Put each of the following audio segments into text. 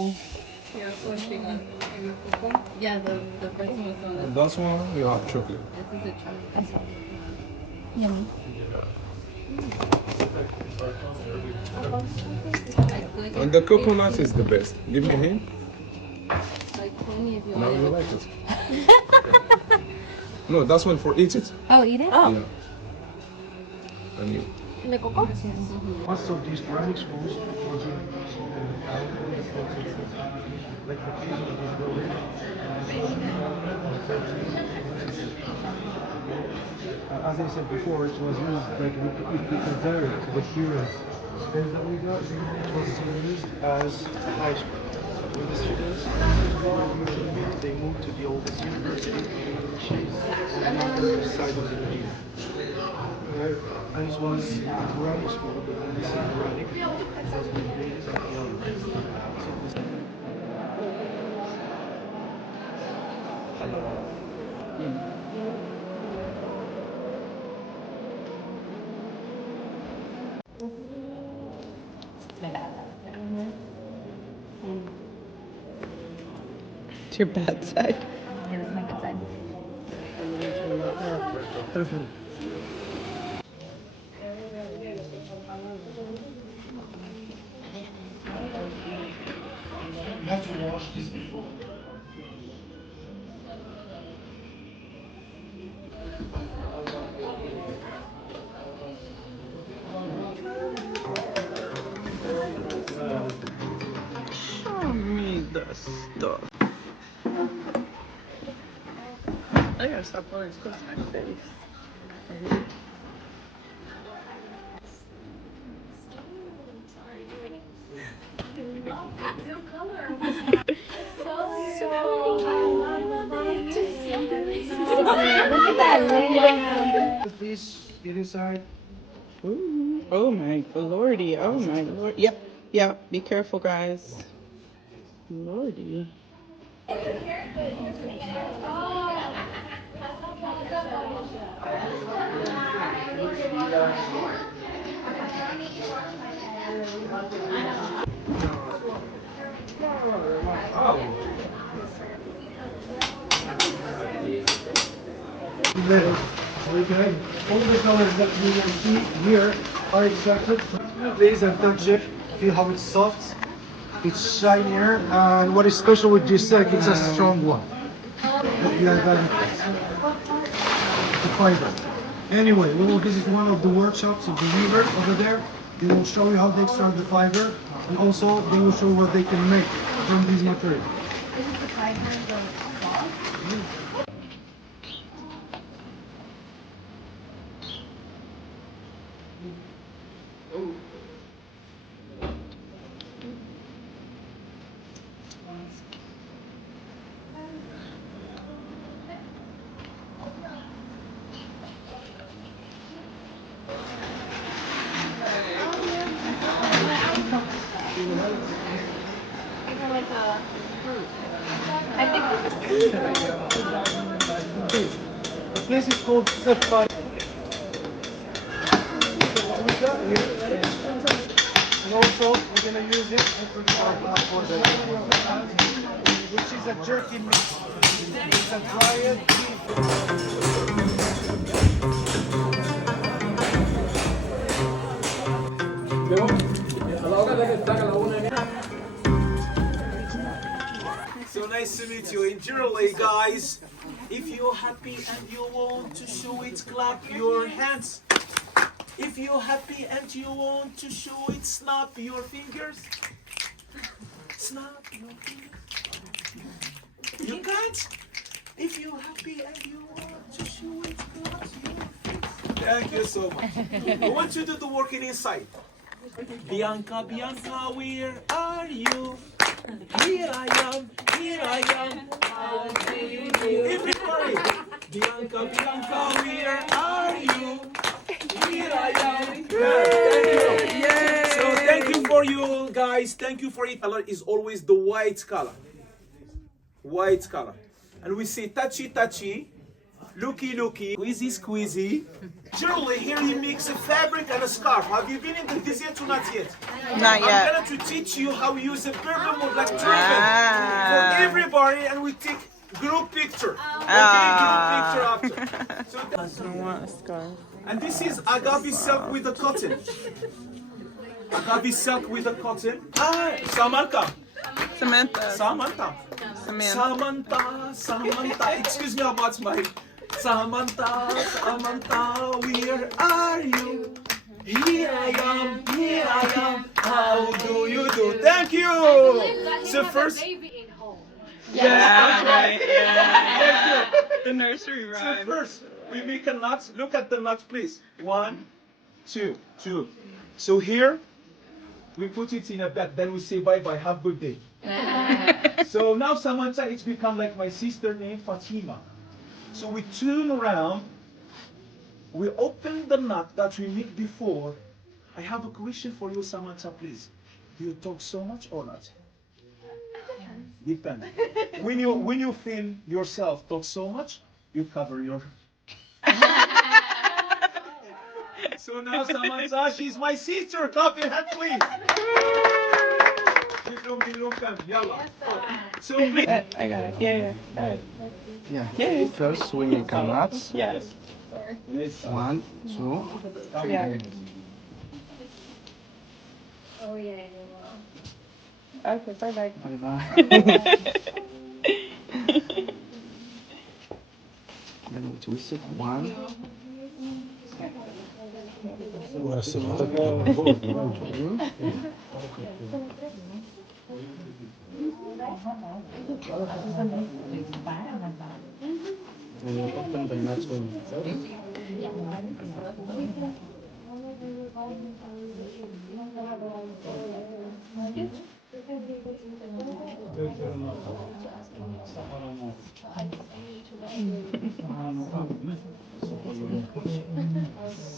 Yeah, flushing on maybe cocoa. Yeah, the first one was on And this one, you have chocolate. this is a chocolate. Yummy. I feel like And the coconut is the best. Give me a hint. like 20 if you Now want you it. like it. No, that's one for eat it. Oh, eat it? Yeah. And you. The coco? Most of these ceramic schools were being used like the case of this building. As I said before, it was used like it varied with students. Students that we got, it was used as high school. When the students usually they moved to the oldest university, which is on the other side of the Medina. And it was Quranic school, and this is Quranic. It has been graded at the other. So this It's your bad side. Yeah, this is my good side. you have to wash this before. Show me the stuff. I gotta stop blowing close to my face. Please get inside. Ooh. Oh my lordy. Oh my lord. Yep. Yep. Be careful, guys. Lordy. Okay. All the colors that you will see here are extracted from this and touch it. Feel how it's soft, it's shinier, and what is special with this silk, it's a strong one. We are very the fiber. Anyway, we will visit one of the workshops of the weavers over there. They will show you how they extract the fiber, and also they will show what they can make from this material. The place is called Safari. And also, we're gonna use it for the which is a jerky mix. It's a dried beef. So nice to meet you. Enjoy, guys. If you're happy and you want to show it, clap your hands. If you're happy and you want to show it, snap your fingers. Snap your fingers. You can't? If you're happy and you want to show it, clap your fingers. Thank you so much. I want you to do the working inside. Bianca, Bianca, where are you? Here I am, here I am. How do you do? Everybody. Bianca, Bianca, where are you? Here I am. Thank you. So thank you for you guys. Thank you for it. Color is always the white color. White color. And we say touchy, touchy. Looky, looky. Squeezy, squeezy. Generally, here you mix a fabric and a scarf. Have you been in this yet or not yet? Not yet. I'm going to teach you how you use a bergamot like turban for everybody, and we take group picture. Okay, group picture after. So I want a scarf. and this is agave silk with the cotton. Agave silk with the cotton. Samantha. Samantha. Samantha. Samantha. Samantha. Excuse me about my Samantha. Samantha, where are you? Here I am. How do you do? Thank you. So first. Yeah, right. Yeah. The nursery So rhyme. first, we make a knot. Look at the knot, please. 1, 2, 2. So here, we put it in a bag. Then we say bye-bye. Have a good day. So now Samantha, it's become like my sister named Fatima. So we turn around. We open the knot that we made before. I have a question for you, Samantha, please. Do you talk so much or not? Depends. When you feel yourself talk so much, you cover your. So now Samantha, she's my sister. Clap your hand, please. So please. I got it. Yeah. Yeah. First we make a knot. Yes. 1, 2. Yeah. Oh yeah. Okay, bye-bye. Bye-bye. Then we twist it. 1. And you open the knot when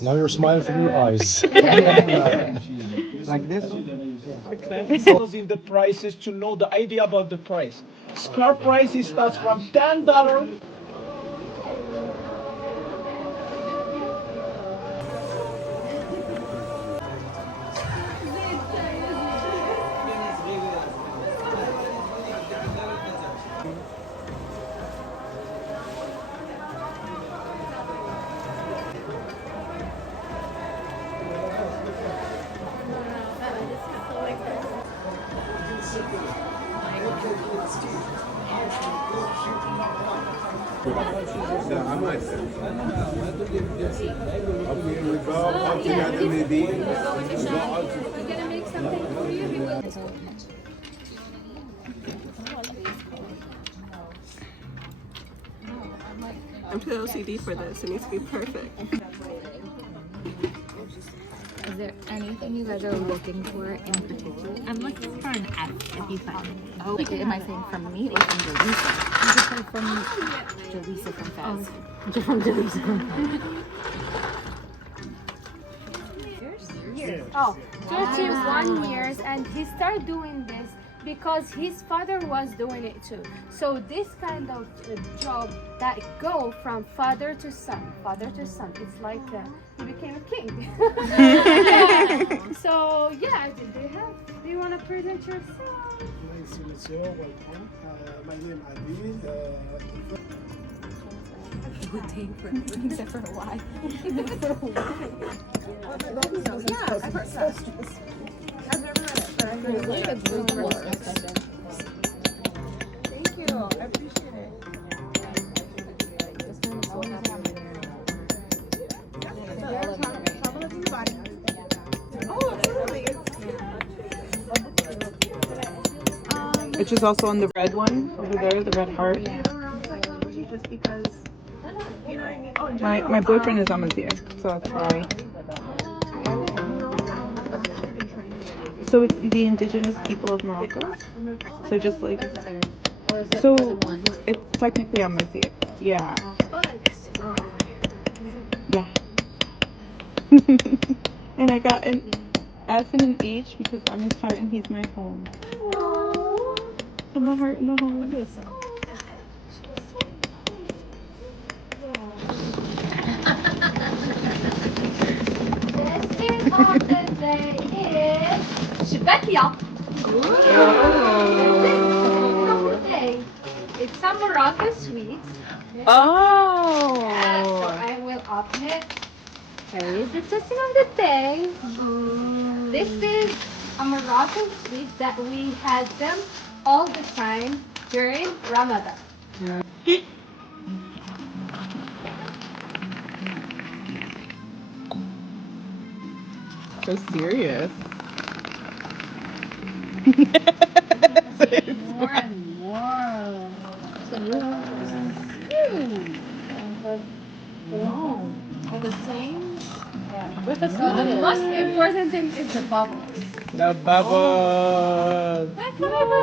Now you're smiling from your eyes. like this. In the prices to know the idea about the price. Scarf prices starts from $10. I'm too OCD for this. It needs to be perfect. Is there anything you guys are looking for in particular? I'm looking for an F if you find it. Oh, like, am I saying from me or from Delisa? From Delisa from Fes. From Delisa from Fes. Oh, 31 years, and he started doing this because his father was doing it too. So this kind of job that go from father to son, it's like he became a king. So yeah, do you want to present yourself? Welcome. My name is Adil. except for a Y. Which is also on the red one over there, the red heart. My boyfriend is Amazigh, so that's why. So it's the indigenous people of Morocco. So just like, so it's technically Amazigh. Yeah. Yeah. And I got an S and an H because I'm his heart and he's my home. I'm a heart and a home. of the day is Shbatia. It's some Moroccan sweets. Oh. So I will open it. Here is the tasting of the day. This is a Moroccan sweet that we had them all the time during Ramadan. So serious. More and more. The same. With the So the most important thing is the bubbles. The bubble. That's what I